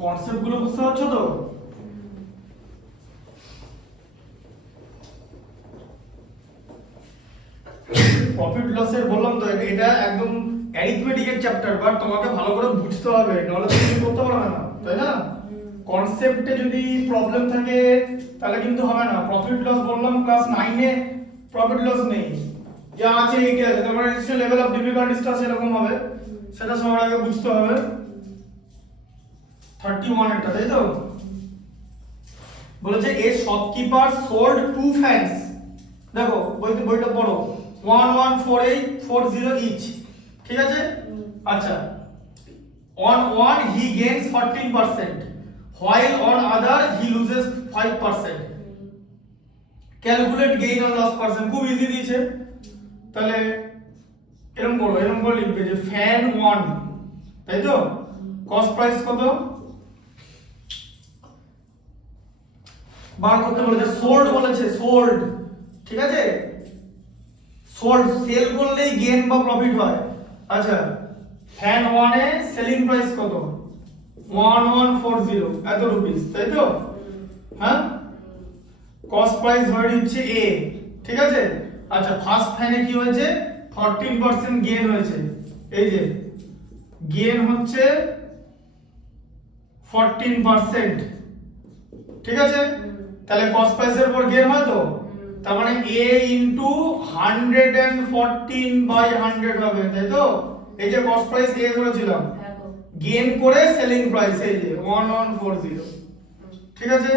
Concept গুলো বুঝতে পারছো তো? প্রফিট লসের বললাম তো এটা একদম অ্যারিথমেটিকের চ্যাপ্টার, বাট তোমাকে ভালো করে বুঝতে হবে, নাহলে তুমি করতে পারবে না, তাই না? কনসেপ্টে যদি প্রবলেম থাকে তাহলে কিন্তু হবে না। প্রফিট লস বললাম ক্লাস 9 এ প্রফিট লস নেই, যা আছে এইটা আছে, তারপরে নিশ্চয় লেভেল অফ ডিফিকাল্টিসটা সেরকম হবে, সেটা সবার আগে বুঝতে হবে। 31 একটা, তাই তো? বলেছে a shopkeeper sold two fans, দেখো বইটা পড়ো, 114840 ইচ, ঠিক আছে? আচ্ছা, on one he gains 14%, while on other he loses 5%. Calculate gain or loss percent, খুব ইজি দিয়েছে। তাহলে এরকম করে লিখবে যে ফ্যান 1, তাই তো? কস্ট প্রাইস কত বার করতে বলেছে, সোল্ড বলেছে, সোল্ড, ঠিক আছে? সোল্ড, সেল করলেই গেইন বা প্রফিট হয়। আচ্ছা, ফ্যান 1 এ সেলিং প্রাইস কত? 1140 এত রুপিস, তাই তো? হ্যাঁ, কস্ট প্রাইস হয়ে দিচ্ছে এ, ঠিক আছে? আচ্ছা, ফার্স্ট ফ্যানে কি হয়েছে? 14% গেইন হয়েছে, এই যে গেইন হচ্ছে 14%, ঠিক আছে? তাহলে কস্ট প্রাইসের উপর গেইন হয় তো, তার মানে a ইনটু 114/100 হবে, তাই তো? এই যে কস্ট প্রাইস a ধরেছিলাম, গেইন করে সেলিং প্রাইস এই যে 1140, ঠিক আছে?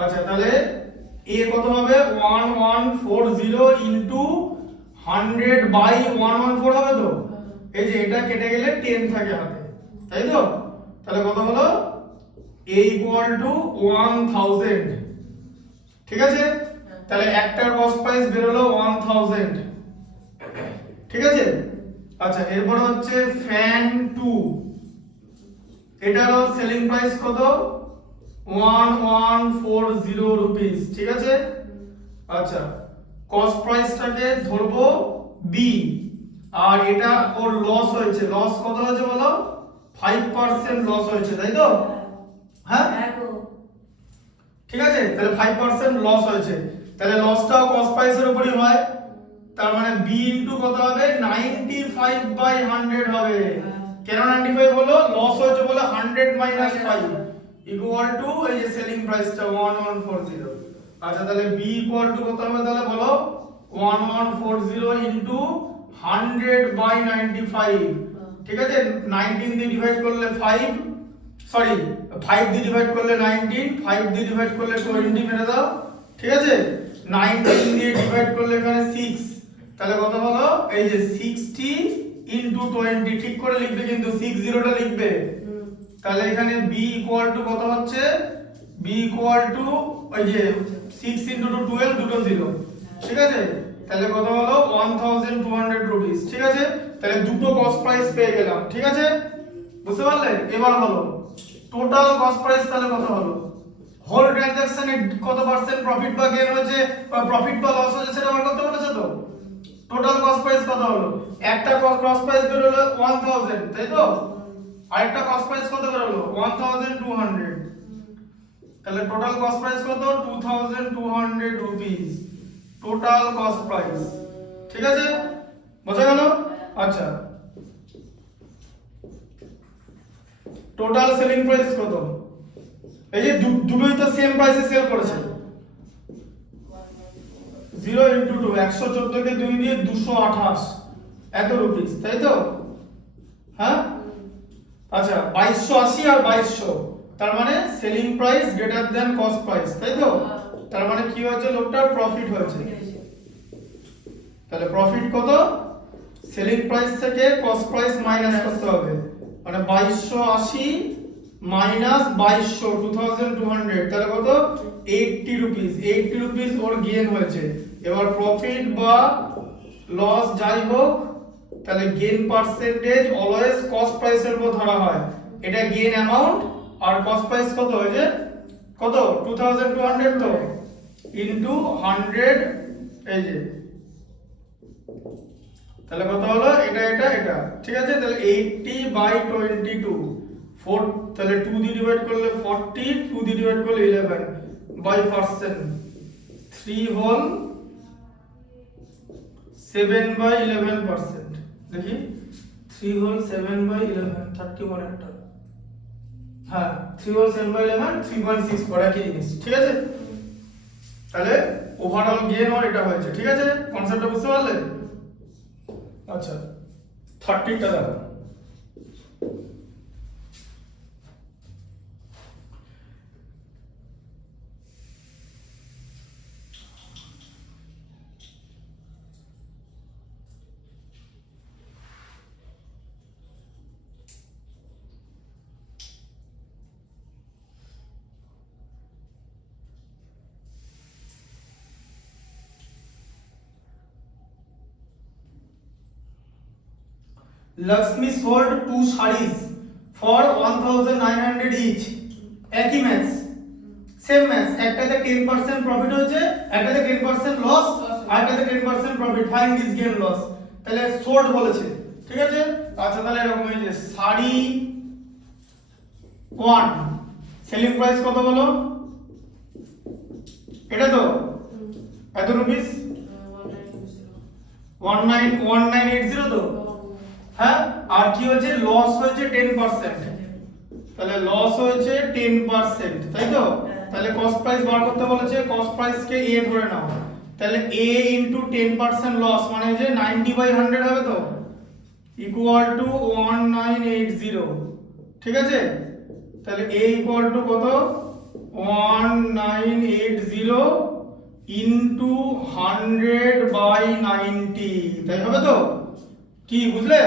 আচ্ছা, তাহলে a কত হবে? 1140 ইনটু 100/114 হবে তো? এই যে এটা কেটে গেলে 10 থাকে হাতে, তাই তো? তাহলে কত হলো? a ইকুয়াল টু 1000, ঠিক আছে? তাহলে একটার কস্ট প্রাইস বের হলো 1000, ঠিক আছে? আচ্ছা, এরপর হচ্ছে ফ্যান 2, এটারও সেলিং প্রাইস কত? 1140 রুপিস, ঠিক আছে? আচ্ছা, কস্ট প্রাইসটাকে ধরবো বি, আর এটা ওর লস হয়েছে, লস কত হয়েছে বলো? 5% লস হয়েছে, তাই তো? হ্যাঁ, ঠিক আছে? তাহলে 5% লস হয়েছে, তাহলে লসটাও কস্ট প্রাইসের উপরই হয়, তার মানে বি ইনটু কত হবে? 95/100 হবে। কেন 95 হলো? লস হয়েছে বলে 100 মাইনাস 5 ইকুয়াল টু এই যে সেলিং প্রাইসটা 1140। আচ্ছা, তাহলে বি ইকুয়াল টু কত হবে তাহলে বলো? 1140 ইনটু 100/95, ঠিক আছে? 19 দিয়ে ডিভাইড করলে 5, সরি 5 দিয়ে ডিভাইড করলে 19, 5 দিয়ে ডিভাইড করলে 20 মেরে দাও, ঠিক আছে? 19 দিয়ে ডিভাইড করলে এখানে 6, তাহলে কত হলো? এই যে 60 ইনটু 20, ঠিক করে লিখবে কিন্তু 60টা লিখবে। তাহলে এখানে b ইকুয়াল টু কত হচ্ছে? b ইকুয়াল টু ওই যে 6 ইনটু 12, দুটো 0, ঠিক আছে? তাহলে কত হলো? 1200 রুপিস, ঠিক আছে? তাহলে দুটো কস্ট প্রাইস পেয়ে গেলাম, ঠিক আছে? বুঝতে পারলে? এবার বলো টোটাল কস্ট প্রাইস তাহলে কত হলো? হোল ট্রানজাকশনে কত পার্সেন্ট প্রফিট বা গেইন হয়েছে বা প্রফিট বা লস হয়েছে সেটা বার করতে বলেছে তো? টোটাল কস্ট প্রাইস কত হলো? একটা কস্ট প্রাইস বের হলো 1000, তাই তো? আরেকটা কস্ট প্রাইস কত বের হলো? 1200, তাহলে টোটাল কস্ট প্রাইস কত? 2200 রুপিস টোটাল কস্ট প্রাইস, ঠিক আছে? বোঝা গেল? আচ্ছা, টোটাল সেলিং প্রাইস কত? এই যে দুটোই তো সেম প্রাইসে সেল করেছে, 0 ইনটু 2, 114 কে 2 দিয়ে 228 এত রুপিস, তাই তো? হ্যাঁ, আচ্ছা 2280 আর 2200, তার মানে selling price greater than cost price, তাই তো? তার মানে কি হচ্ছে? লোকটার প্রফিট হয়েছে। তাহলে প্রফিট কত? সেলিং প্রাইস থেকে কস্ট প্রাইস মাইনাস করতে হবে, মানে 2280 মাইনাস 2200, 2200, তাহলে কত? 80 রুপিস, 80 রুপিস ওর গেইন হয়েছে। এবার প্রফিট বা লস যাই হোক, তাহলে গেইন পার্সেন্টেজ অলওয়েজ কস্ট প্রাইসের উপর ধরা হয়। এটা গেইন অ্যামাউন্ট আর কস্ট প্রাইস কত হয়েছে? কত? 2200 তো ইনটু 100, এই যে তাহলে কত হলো? এটা, ঠিক আছে? তাহলে 80/22, 4 তাহলে 2 দিয়ে ডিভাইড করলে 40, 2 দিয়ে ডিভাইড করলে 11 বাই পার্সেন্ট, 3 হোল 7 বাই 11%। দেখি 3 হোল 7 বাই 11 31 একটা, হ্যাঁ 3 হোল 7 বাই 11 3.6 পড়া কি জিনিস, ঠিক আছে। তাহলে ওভারঅল গেইন আর এটা হয়েছে, ঠিক আছে, কনসেপ্টটা বুঝতে পারলে। আচ্ছা 30টা দেখো। Lakshmi sold 2 sarees for 1900 each. একই ম্যাচ, সেম ম্যাচ, একটাতে 10% প্রফিট হয়েছে, একটাতে 10% লস, আরেকটাতে 10% profit. Find this gain loss. তাহলে সোল্ড বলেছে, ঠিক আছে। আচ্ছা তাহলে এরকম এই যে শাড়ি 1 সেলিং প্রাইস কত বলো, এটা তো এত রুপিস 1980 তো, হ্যাঁ। আর কি হয়েছে, লস হয়েছে 10%, তাহলে লস হয়েছে 10%, তাই তো। তাহলে কস্ট প্রাইস বার করতে বলেছে, কস্ট প্রাইস কে a ধরে নাও, তাহলে a ইনটু 10% লস মানে যে 90/100 হবে তো, ইকুয়াল টু 1980, ঠিক আছে। তাহলে a ইকুয়াল টু কত, 1980 ইনটু 100/90, তাই হবে তো, কি বুঝলে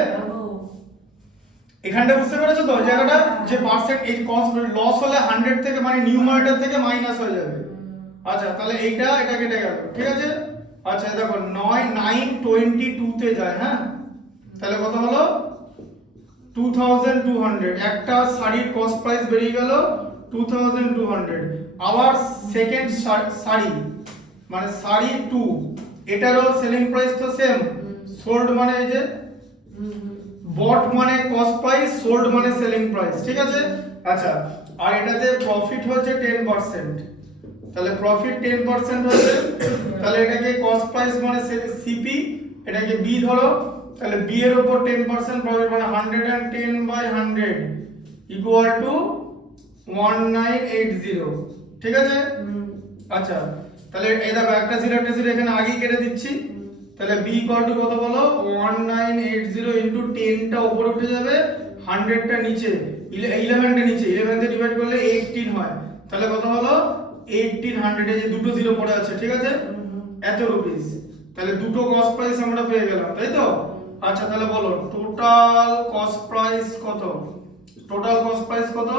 এখানটা, বুঝতে পেরেছো তো জায়গাটা, যে পার্সেন্ট এই কস্ট লস হলে 100 থেকে মানে নিউমারেটর থেকে মাইনাস হয়ে যাবে। আচ্ছা তাহলে এইটা এটা কেটে গেল, ঠিক আছে। আচ্ছা দেখো 922 তে যায়, হ্যাঁ, তাহলে কত হলো 2200। একটা শাড়ির কস্ট প্রাইস বেরিয়ে গেল 2200। আবার সেকেন্ড শাড়ি মানে শাড়ি 2, এটারও সেলিং প্রাইস তো সেম, সোল্ড মানে এই যে বট মানে কস্ট প্রাইস, সোল্ড মানে সেলিং প্রাইস, ঠিক আছে। আচ্ছা আর এটাতে প্রফিট হচ্ছে 10%, তাহলে প্রফিট 10% হচ্ছে, তাহলে এটাকে কস্ট প্রাইস মানে সিপি, এটাকে বি ধরো, তাহলে বি এর উপর 10% প্রফিট মানে 110/100 ইকুয়াল টু 1980, ঠিক আছে। আচ্ছা তাহলে এই দেখো একটা জিরো এখানে আগেই কেটে দিচ্ছি, তাহলে b ইকুয়াল টু কত বলো, 1980 ইনটু 10 টা উপরে উঠে যাবে, 100 টা নিচে, 11 টা নিচে, 11 তে ডিভাইড করলে 18 হয়, তাহলে কত হলো 1800, এই যে দুটো জিরো পড়ে আছে, ঠিক আছে, এত রুপিস। তাহলে দুটো কস্ট প্রাইস আমরা পেয়ে গেলাম, তাই তো। আচ্ছা তাহলে বলো টোটাল কস্ট প্রাইস কত, টোটাল কস্ট প্রাইস কত,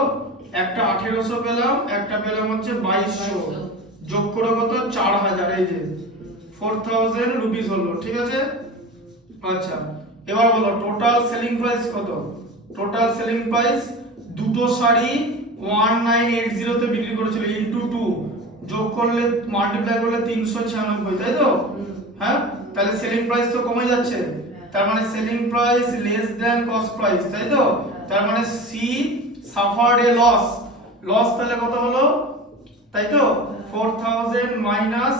একটা 1800 পেলাম, একটা পেলাম হচ্ছে 2200, যোগ করে কত 4000, এই যে 4000 রুপিস হলো, ঠিক আছে। আচ্ছা এবার বলো টোটাল সেলিং প্রাইস কত, টোটাল সেলিং প্রাইস দুটো শাড়ি 1980 তে বিক্রি করেছিল ইনটু 2, যোগ করলে মাল্টিপ্লাই করলে 396, তাই তো, হ্যাঁ। তাহলে সেলিং প্রাইস তো কমে যাচ্ছে, তার মানে selling price less than cost price, তাই তো। তার মানে সি সাফার্ড এ লস, লস তাহলে কত হলো, তাই তো 4000 মাইনাস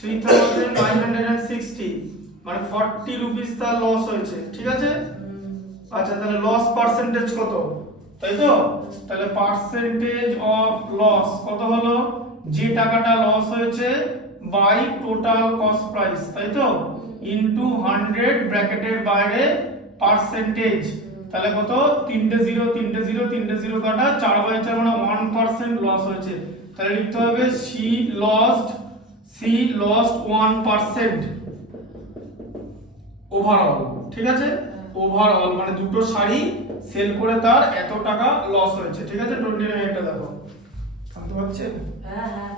3960 মানে 40 রুপিস তার লস হয়েছে, ঠিক আছে। আচ্ছা তাহলে লস পার্সেন্টেজ কত, তাই তো, তাহলে পার্সেন্টেজ অফ লস কত হলো, যে টাকাটা লস হয়েছে বাই টোটাল কস্ট প্রাইস, তাই তো, ইনটু 100 ব্র্যাকেটের বাইরে পার্সেন্টেজ, তাহলে কত, তিনটে জিরো কাটা 4/4 মানে 1% লস হয়েছে, তাহলে লিখতে হবে সি লস্ট 1% ওভারঅল, ঠিক আছে। ওভারঅল মানে দুটো শাড়ি সেল করে তার এত টাকা লস হয়েছে, ঠিক আছে। 29 এটা দেখো বুঝতে পারছেন, হ্যাঁ হ্যাঁ।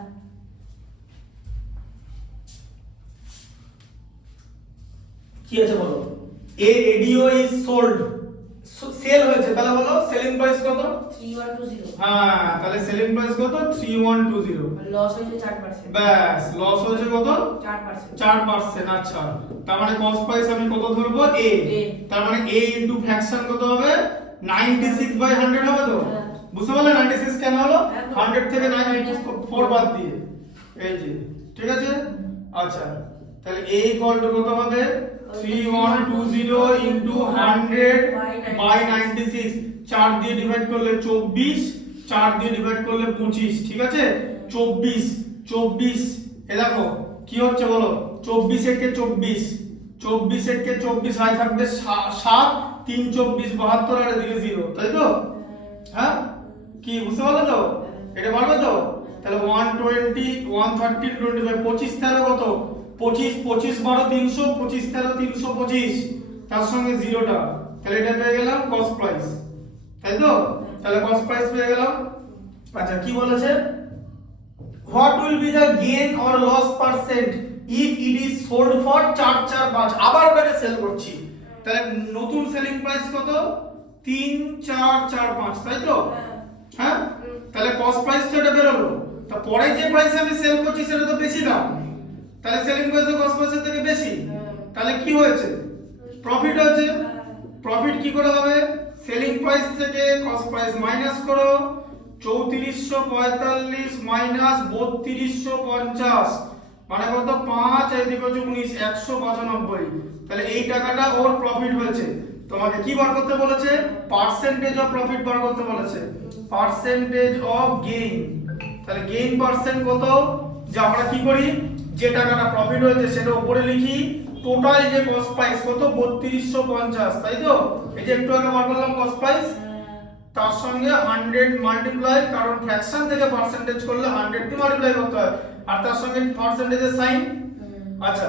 কি আছে বলো, এ রেডিও ইজ সোল্ড, সেল হয়েছে, তাহলে বলো সেলিং প্রাইস কত? 3120। হ্যাঁ, তাহলে সেলিং প্রাইস কত? 3120। লস হয়েছে 4%। ব্যাস, লস হয়েছে কত? 4%। 4%। আচ্ছা, তার মানে কস্ট প্রাইস আমি কত ধরবো? A। তার মানে A ইনটু ফ্র্যাকশন কত হবে? 96/100 হবে তো? বুঝতে পারলে 96 কেন হলো? 100 থেকে 94 বাদ দিয়ে, এই যে, ঠিক আছে? আচ্ছা, তাহলে A ইকুয়াল টু কত হবে? 3120 ইনটু 100 বাই 96। 4 দিয়ে ডিভাইড করলে 24, 4 দিয়ে ডিভাইড করলে 25, ঠিক আছে? 24 এ দেখো কি হচ্ছে বলো? 24 একে 24, 24 একে 24 হয় থাকবে 7, 3 24 72 আর এদিকে 0, তাই তো? হ্যাঁ, কি বুঝতে পারলে তো? এটা পারবে তো? তাহলে 120 113 25 25 13 কত? 25 25 12 300, 25 13 325, তার সঙ্গে 0টা, তাহলে এটা পেয়ে গেলাম কস্ট প্রাইস, তাই তো? তাহলে কস্ট প্রাইস পেয়ে গেলাম। আচ্ছা, কি বলেছে? What will be the gain or loss percent if it is sold for 445? আবার ওটাকে সেল করছি, তাহলে নতুন সেলিং প্রাইস কত? 3445, তাই তো? হ্যাঁ, তাহলে কস্ট প্রাইস তো এটা বেরোলো, তা পরে যে প্রাইসে আমি সেল করছি সেটা তো বেশি দাম, তাহলে সেলিং প্রাইস তো কস্ট প্রাইসের থেকে বেশি, তাহলে কি হয়েছে? প্রফিট হয়েছে। প্রফিট কি করে হবে? সেলিং প্রাইস থেকে কস্ট প্রাইস মাইনাস করো, 3445 মাইনাস 3250 মানে কত? 5 আর এদিকে হচ্ছে 19, 195, তাহলে এই টাকাটা ওর প্রফিট হয়েছে। তোমাকে কি বার করতে বলেছে? পার্সেন্টেজ অফ প্রফিট বার করতে বলেছে, পার্সেন্টেজ অফ গেইন। তাহলে গেইন পার্সেন্ট কত? যে আমরা কি করি, যে টাকাটা প্রফিট হয়েছে সেটা উপরে লিখি, টোটাল যে কস্ট প্রাইস কত? 3250, তাই তো? এই যে একটু আগে বার করলাম কস্ট প্রাইস, তার সঙ্গে 100 মাল্টিপ্লাই, কারণ ফ্র্যাকশন থেকে পার্সেন্টেজ করলে 100 কে মাল্টিপ্লাই করতে হয়, আর তার সঙ্গে পার্সেন্টেজের সাইন। আচ্ছা,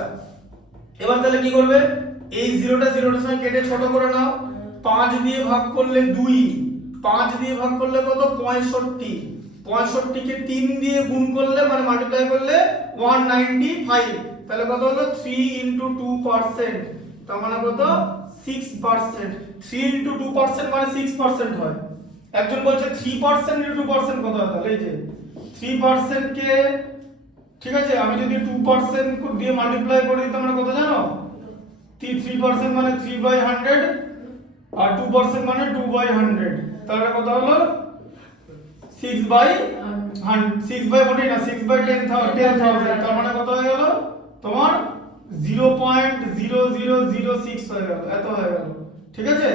এবার তাহলে কি করবে? এই 0টার সঙ্গে কেটে ছোট করে নাও, 5 দিয়ে ভাগ করলে 2, 5 দিয়ে ভাগ করলে কত? 65, 65 কে 3 দিয়ে গুণ করলে মানে মাল্টিপ্লাই করলে 195, তাহলে কত হলো? 3 ইনটু 2%, তার মানে কত? 6%। 3 ইনটু 2% মানে 6% হয়। একজন বলছে 3% ইনটু 2% কত হয়? তাহলে এই যে 3% কে, ঠিক আছে, আমি যদি 2% দিয়ে মাল্টিপ্লাই করে দিই তোমরা কত জানো? 3% মানে 3/100 আর 2% মানে 2/100, তাহলে কত হলো? 6/100, 6/10 না, 6/10,000, তার মানে কত হয়ে গেল? তোমার 0.0006 হয়ে গেল, এত হয়ে গেল, ঠিক আছে?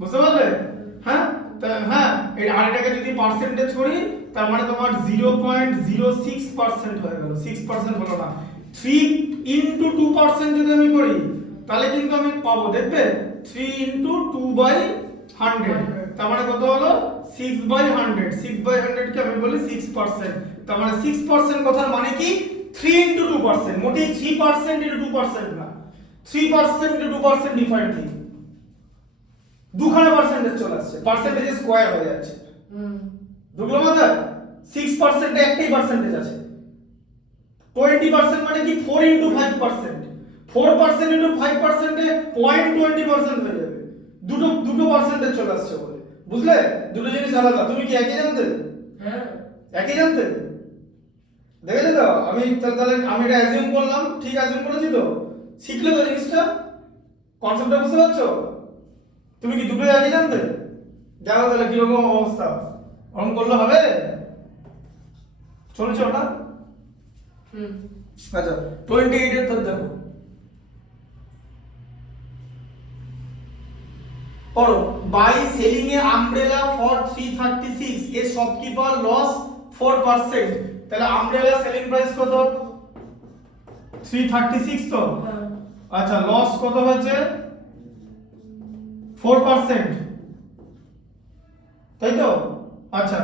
বুঝতে পারলে? হ্যাঁ, হ্যাঁ, এই আর এটাকে যদি পার্সেন্টেজ করি তার মানে তোমার 0.06% হয়ে গেল, 6% হলো না। 3 ইনটু 2% যদি আমি করি তাহলে কিন্তু আমি পাবো, দেখবে, 3 ইনটু 2/100, তার মানে কত হলো? 6/100, 6/100 কে আমি বলি 6%, তার মানে 6% কথার মানে কি? 3 ইনটু 2%, মোটেই 3% ইনটু 2% না, 3% ইনটু 2% ডিফারেন্ট থিং, দুখানে পার্সেন্টেজ চলে আসছে, পার্সেন্টেজ স্কয়ার হয়ে যাচ্ছে। বুঝলো মাথায়? 6% এ একটাই পার্সেন্টেজ আছে, 20% মানে কি? 4 ইনটু 5%, 4% ইনটু 5% এ 0.20% হয়ে যাবে, দুটো পার্সেন্টেজ চলে আসছে বলে, বুঝলে? দুটো জিনিস আলাদা। তুমি কি একই জানতে? হ্যাঁ, একই জানতে? দেখেছো তো? আমি তাহলে আমি এটা অ্যাজিউম করলাম, ঠিক অ্যাজিউম করেছি তো? শিখলে তো জিনিসটা, কনসেপ্টটা বুঝতে পারছো? তুমি কি দুটোই একই জানতে? দেখো তাহলে কিরকম অবস্থা, ওরকম করলে হবে? চলছে ওটা? আচ্ছা, 28 এর তো দেখো, পড়ো। By selling a umbrella for 336, এর শপকিপার লস 4%, তাহলে আমব্রেলা সেলিং প্রাইস কত? 336 তো? আচ্ছা, লস কত হচ্ছে? 4%, তাই তো? আচ্ছা,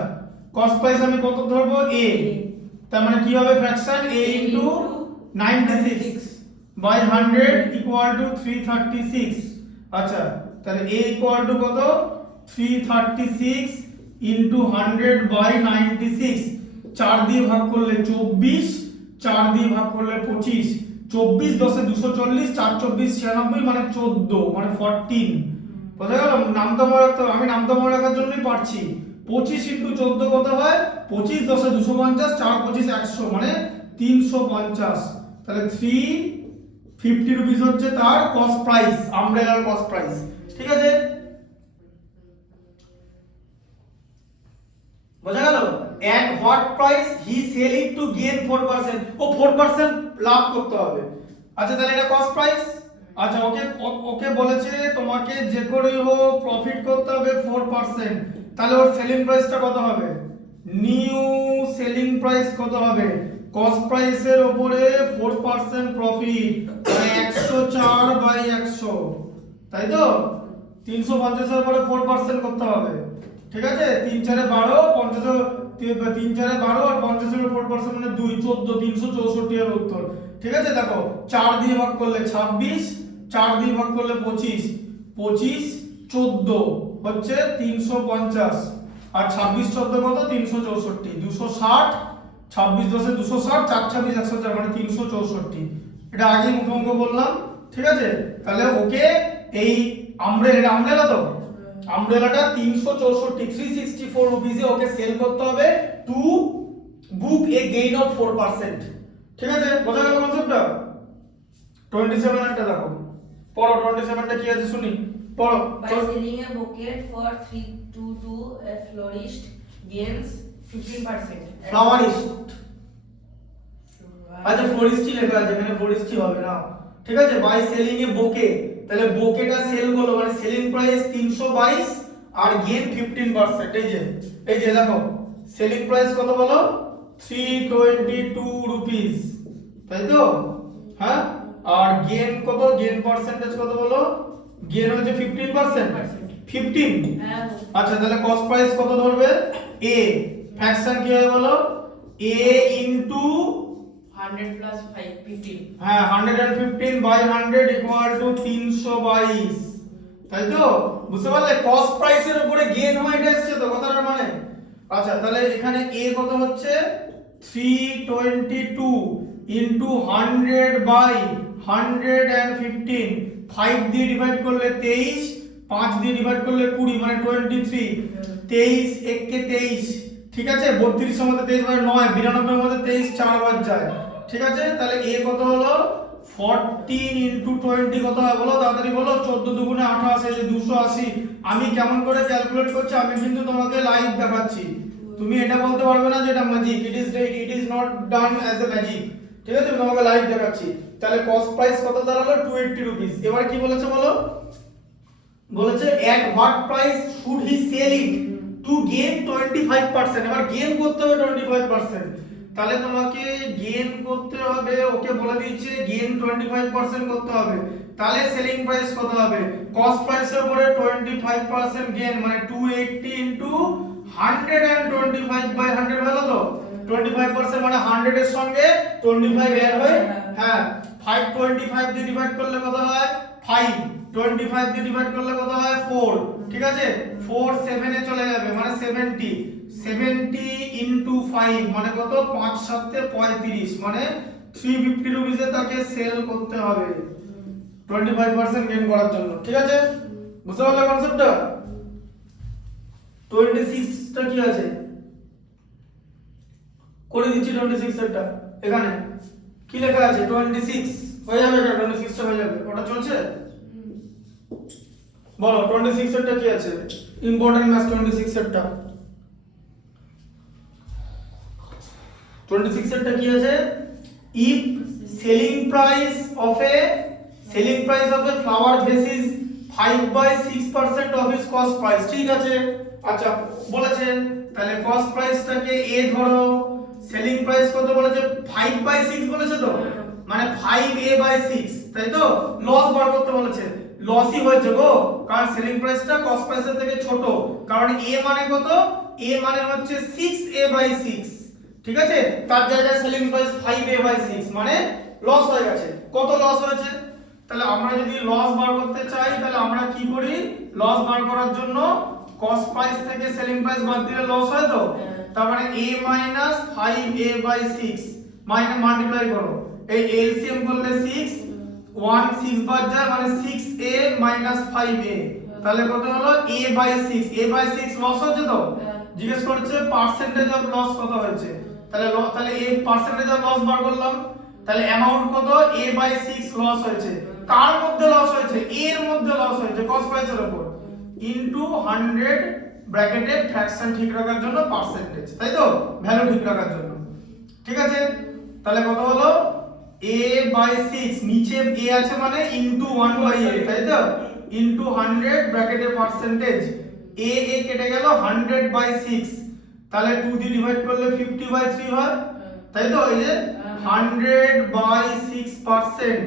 কস্ট প্রাইস আমি কত ধরবো? A, তার মানে কি হবে? Fraction A into 96 by 100 equal to 336। আচ্ছা, তাহলে A ইকুয়াল টু কত? 336 ইনটু 100 বাই 96, 4 দিয়ে ভাগ করলে 24, 4 দিয়ে ভাগ করলে 25, 24 10 240, 4 24 96 মানে 14 মানে 14, বোঝা গেল? নামটা মনে রাখতে হবে, আমি নামটা মনে রাখার জন্যই পারছি। 25 ইন্টু 14 কত হয়? 25 10 250, 4 25 100 মানে 350। তাহলে 350 রুপিস হচ্ছে তার কস্ট প্রাইস, আমব্রেলার কস্ট প্রাইস। ঠিক আছে, বোঝা গেল? at what price he sell it to gain 4%, ও 4% লাভ করতে হবে। আচ্ছা তাহলে এটা কস্ট প্রাইস। আচ্ছা ওকে বলেছে তোমাকে যে করেই হোক প্রফিট করতে হবে 4%, তাহলে ওর সেলিং প্রাইসটা কত হবে? নিউ সেলিং প্রাইস কত হবে? কস্ট প্রাইসের উপরে 4% প্রফিট, মানে 104/100, তাই তো? 350 এর উপরে 4% করতে হবে। ঠিক আছে, 3 4 12, 50 3 4 12 আর 50 এর 4% মানে 2 14, 364 এর উত্তর। ঠিক আছে, দেখো 4 দিয়ে ভাগ করলে 26, 4 দিয়ে ভাগ করলে 25, 25 14 হচ্ছে 350, আর 26 14 কত? 364, 260, 26 10 260, 4 26 104 মানে 364। এটা আগে মুখে বললাম। ঠিক আছে, তাহলে ওকে এই আমব্রেলা তো আমব্রেলাটা 364 রুপিসে ওকে সেল করতে হবে to book A gain of 4%। ঠিক আছে, বোঝা গেল কনসেপ্টটা? 27 একটা দেখো, পড়ো 27টা কি আছে শুনি, পড়ো। By selling a bouquet for 322, a florist gains 15%. ফ্লাওয়ারিস্ট, আচ্ছা ফ্লোরিস্টই লেখা আছে এখানে, ফ্লোরিস্টই হবে না। ঠিক আছে, বাই সেলিং এ বোকে, তাহলে বোকেটা সেল করলো মানে সেলিং প্রাইস 322 আর গেইন 15%। এই যে দেখো সেলিং প্রাইস কত বলো? 322 রুপিস, তাই তো? হ্যাঁ, আর গেইন কত? গেইন পার্সেন্টেজ কত বলো? গেইন হচ্ছে 15%, 15। হ্যাঁ, আচ্ছা তাহলে কস্ট প্রাইস কত ধরবে? এ ফ্র্যাকশন কি হবে বলো? এ ইনটু 100 plus 5 15। হ্যাঁ 115/100 ইকুয়াল টু 322, তাই তো? বুঝতে পারলে? কস্ট প্রাইসের উপরে গেইন হয়, এটা এসেছে তো কথাটার মানে। আচ্ছা তাহলে এখানে এ কত হচ্ছে? 322 ইনটু 100/115, 5 দিয়ে ডিভাইড করলে 23, 5 দিয়ে ডিভাইড করলে 20 মানে 23, 23 1 কে 23। ঠিক আছে, 32 এর মধ্যে 23 মানে 9, 92 এর মধ্যে 23 4 বার যায়। ঠিক আছে, তাহলে এ কত হলো? 14 ইনটু 20 কত হয় বলো? তাড়াতাড়ি বলো। 14 দুগুণে 28, এই যে 280। আমি কেমন করে ক্যালকুলেট করছি আমি কিন্তু তোমাকে লাইভ দেখাচ্ছি, তুমি এটা বলতে পারবে না যে এটা magic. It is not done as a magic. ঠিক আছে, আমি তোমাকে লাইভ দেখাচ্ছি। তাহলে কস্ট প্রাইস কত দাঁড়ালো? 280 রুপিস। এবার কি বলেছে বলো? বলেছে at what price should he sell it to gain 25%। এবার গেইন করতে হবে 25%, তাহলে তোমাকে গেইন করতে হবে, ওকে বলে দিয়েছে গেইন 25% করতে হবে। তাহলে সেলিং প্রাইস কত হবে? কস্ট প্রাইসের উপরে 25% গেইন মানে 280 ইনটু 125/100 হলো তো? 25% মানে 100 এর সঙ্গে 25 এর হয়ে, হ্যাঁ 525 দিয়ে ডিভাইড করলে কত হয়? 5, 25 দিয়ে ডিভাইড করলে কত হয়? 4। ঠিক আছে, 4 7 এ চলে যাবে মানে 70, 70 ইনটু 5 মানে কত? 5 7 35 মানে 350 রুপিসে তাকে সেল করতে হবে 25% গেইন করার জন্য। ঠিক আছে, বুঝতে পারলে কনসেপ্টটা? 26 টা কি আছে করে দিচ্ছি। 26 এরটা এখানে কি লেখা আছে? 26 হয়ে যাবে, এটা 26 টা হয়ে যাবে। ওটা চলছে? বলো 26 এরটা কি আছে? Important math 26 এরটা। 26 এরটা কি আছে? If selling price of a flower ভেস is 5/6% of its cost price. ঠিক আছে, আচ্ছা বলেছে তাহলে কস্ট প্রাইসটাকে এ ধরো, সেলিং প্রাইস কত বলেছে? 5/6 বলেছে তো, মানে 5a/6, তাই তো? লস বার করতে বলেছে, লসই হয়েছে গো, কারণ সেলিং প্রাইসটা কস্ট প্রাইসের থেকে ছোট, কারণ a মানে কত? a মানে হচ্ছে 6a/6। ঠিক আছে, তার জায়গায় সেলিং প্রাইস 5a/6 মানে লস হয়ে গেছে। কত লস হয়েছে? তাহলে আমরা যদি লস বার করতে চাই তাহলে আমরা কি করি? লস বার করার জন্য কস্ট প্রাইস থেকে সেলিং প্রাইস বাদ দিলে লস হয় তো, তার মানে a - 5a/6 মাইনাস মাল্টিপ্লাই করো, এই এলসিএম করলে 6, 1 6 বাদ যায় মানে 6a - 5a তাহলে কত হলো a/6 লস হচ্ছে তো জিজ্ঞেস করছে পার্সেন্টেজ অফ লস কত হয়েছে তাহলে এই পার্সেন্টেজ অফ লস বার করলাম তাহলে অ্যামাউন্ট কত a/6 লস হয়েছে কার মধ্যে লস হয়েছে এর মধ্যে লস হয়েছে কস্ট প্রাইসের উপর ইনটু 100 ব্র্যাকেটে ফ্র্যাকশন ঠিক রাখার জন্য পার্সেন্টেজ তাই তো ভ্যালু ঠিক রাখার জন্য ঠিক আছে তাহলে কত হলো a/6 নিচে a আছে মানে ইনটু 1/a তাই তো ইনটু 100 ব্র্যাকেটে পার্সেন্টেজ a কেটে গেল 100/6 তাহলে 2 দিয়ে ডিভাইড করলে 50/3 হয় তাই তো এই যে 100/6%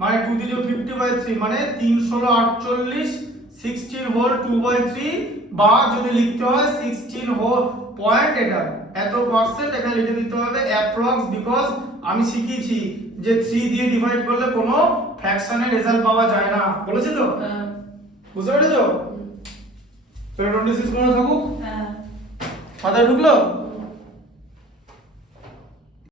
মানে 2 দিয়ে 50/3 মানে 348 16 হোল 2/3 বা যদি লিখতে হয় 16 হোল পয়েন্ট এটা এত পার্সেন্ট এখানে লিখে দিতে হবে অ্যাপ্রক্স বিকজ আমি শিখিয়েছি যে 3 দিয়ে ডিভাইড করলে কোনো ফ্র্যাকশনের রেজাল্ট পাওয়া যায় না বলেছি তো বুঝতে পেরেছো তো 26 মনে থাকুক মাথায় ঢুকলো